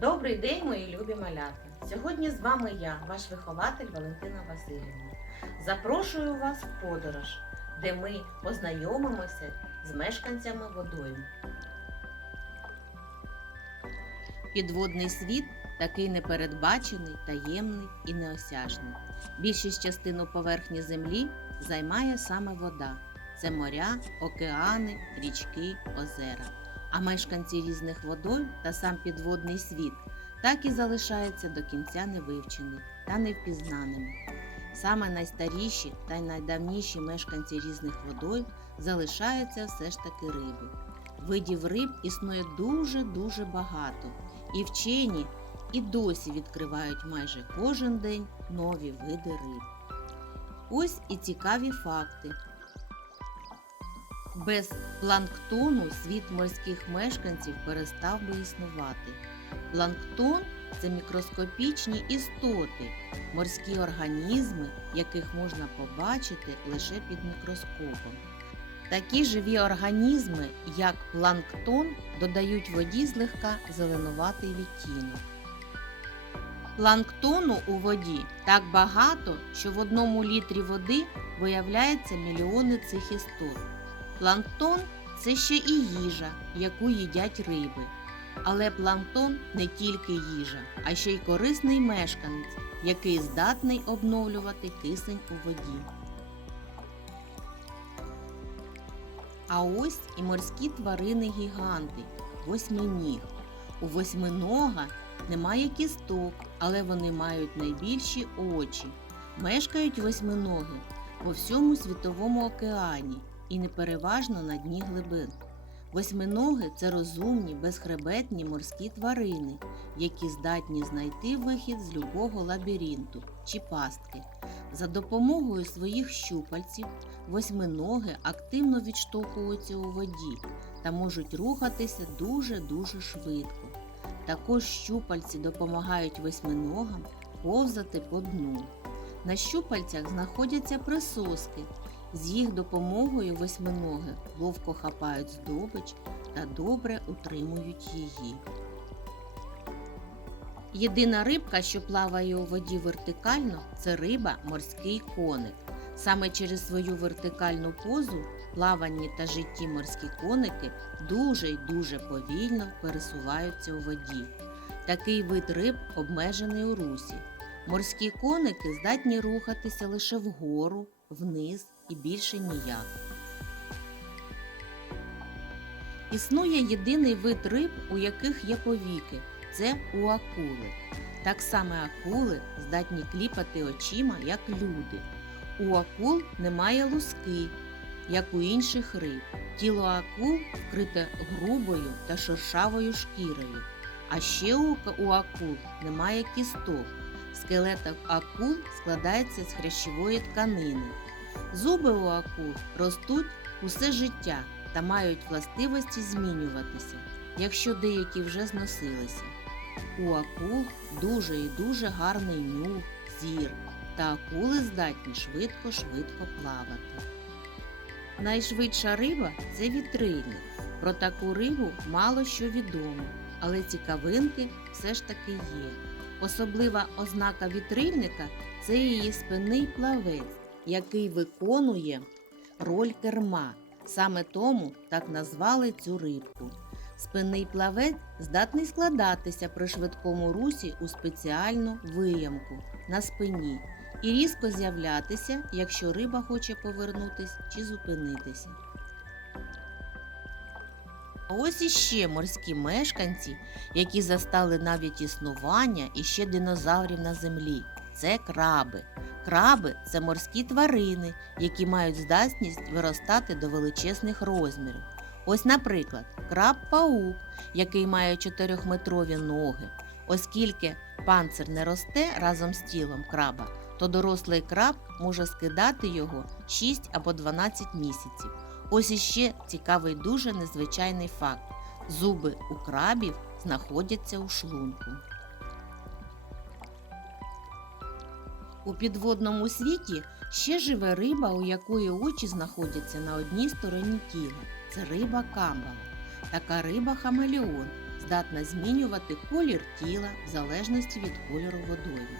Добрий день, мої любі малята! Сьогодні з вами я, ваш вихователь Валентина Васильівна. Запрошую вас в подорож, де ми познайомимося з мешканцями водойм. Підводний світ такий непередбачений, таємний і неосяжний. Більшість частину поверхні землі займає саме вода. Це моря, океани, річки, озера. А мешканці різних водойм та сам підводний світ так і залишаються до кінця невивчені та невпізнаними. Саме найстаріші та найдавніші мешканці різних водойм залишаються все ж таки риби. Видів риб існує дуже-дуже багато, і вчені і досі відкривають майже кожен день нові види риб. Ось і цікаві факти. Без планктону світ морських мешканців перестав би існувати. Планктон це мікроскопічні істоти, морські організми, яких можна побачити лише під мікроскопом. Такі живі організми, як планктон, додають воді злегка зеленуватий відтінок. Планктону у воді так багато, що в одному літрі води виявляється мільйони цих істот. Планктон це ще і їжа, яку їдять риби. Але планктон не тільки їжа, а ще й корисний мешканець, який здатний обновлювати кисень у воді. А ось і морські тварини-гіганти восьминіг. У восьминога немає кісток, але вони мають найбільші очі. Мешкають восьминоги по всьому світовому океані і непереважно на дні глибин. Восьминоги це розумні, безхребетні морські тварини, які здатні знайти вихід з любого лабіринту чи пастки. За допомогою своїх щупальців восьминоги активно відштовхуються у воді та можуть рухатися дуже-дуже швидко. Також щупальці допомагають восьминогам повзати по дну. На щупальцях знаходяться присоски. З їх допомогою восьминоги ловко хапають здобич та добре утримують її. Єдина рибка, що плаває у воді вертикально, це риба морський коник. Саме через свою вертикальну позу плаванні та житті морські коники дуже й дуже повільно пересуваються у воді. Такий вид риб обмежений у русі. Морські коники здатні рухатися лише вгору, вниз і більше ніяк. Існує єдиний вид риб, у яких є повіки це у акули. Так само акули здатні кліпати очима, як люди. У акул немає луски, як у інших риб. Тіло акул вкрите грубою та шершавою шкірою. А ще у, у акул немає кісток. Скелет акул складається з хрящової тканини. Зуби у акул ростуть усе життя та мають властивості змінюватися, якщо деякі вже зносилися. У акул дуже і дуже гарний нюх, зір, та акули здатні швидко-швидко плавати. Найшвидша риба це вітрильник. Про таку рибу мало що відомо, але цікавинки все ж таки є. Особлива ознака вітрильника це її спинний плавець, який виконує роль керма. Саме тому так назвали цю рибку. Спинний плавець здатний складатися при швидкому русі у спеціальну виямку на спині і різко з'являтися, якщо риба хоче повернутись чи зупинитися. А ось іще морські мешканці, які застали навіть існування іще динозаврів на землі. Це краби. Краби це морські тварини, які мають здатність виростати до величезних розмірів. Ось, наприклад, краб-паук, який має 4-метрові ноги. Оскільки панцир не росте разом з тілом краба, то дорослий краб може скидати його 6 або 12 місяців. Ось іще цікавий дуже незвичайний факт: зуби у крабів знаходяться у шлунку. У підводному світі ще живе риба, у якої очі знаходяться на одній стороні тіла. Це риба камбала. Така риба хамелеон. здатна змінювати колір тіла в залежності від кольору водойми.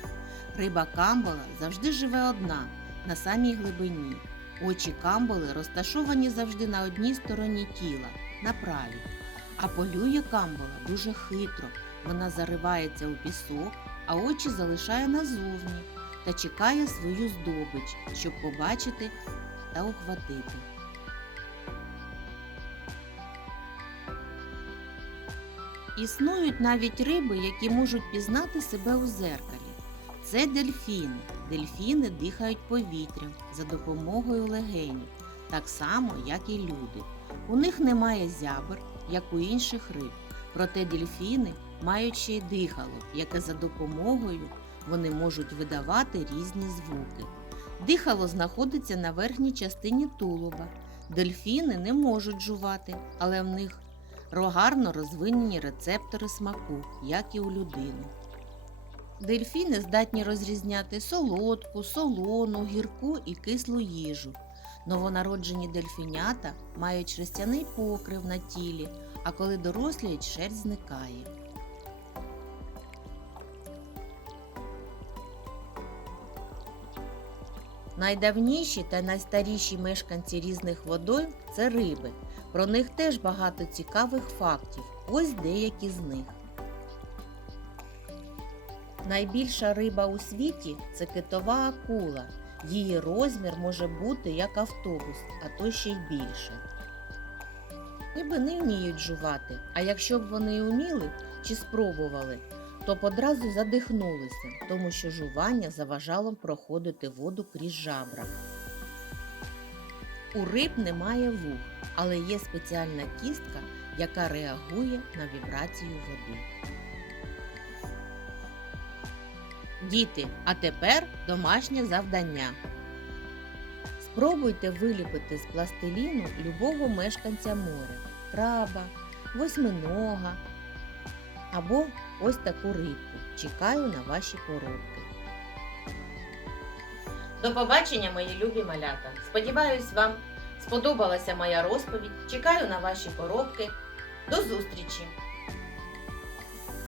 Риба камбала завжди живе одна, на самій глибині. Очі камбали розташовані завжди на одній стороні тіла, на правій. А полює камбала дуже хитро. Вона заривається у пісок, а очі залишає назовні та чекає свою здобич, щоб побачити та ухватити. Існують навіть риби, які можуть пізнати себе у зеркалі. Це дельфіни. Дельфіни дихають повітрям за допомогою легенів, так само, як і люди. У них немає зябр, як у інших риб. Проте дельфіни мають ще й дихало, яке за допомогою вони можуть видавати різні звуки. Дихало знаходиться на верхній частині тулуба. Дельфіни не можуть жувати, але в них гарно розвинені рецептори смаку, як і у людини. Дельфіни здатні розрізняти солодку, солону, гірку і кислу їжу. Новонароджені дельфінята мають шерстяний покрив на тілі, а коли доросліють, шерсть зникає. Найдавніші та найстаріші мешканці різних водойм це риби. Про них теж багато цікавих фактів. Ось деякі з них. Найбільша риба у світі це китова акула. Її розмір може бути як автобус, а то ще й більше. Риби не вміють жувати, а якщо б вони уміли чи спробували, то одразу задихнулися, тому що жування заважало проходити воду крізь жабра. У риб немає вух, але є спеціальна кістка, яка реагує на вібрацію води. Діти, а тепер домашнє завдання. Спробуйте виліпити з пластиліну любого мешканця моря, краба, восьминога або ось таку рибку. Чекаю на ваші коробки. До побачення, мої любі малята. Сподіваюсь, вам сподобалася моя розповідь. Чекаю на ваші поробки. До зустрічі!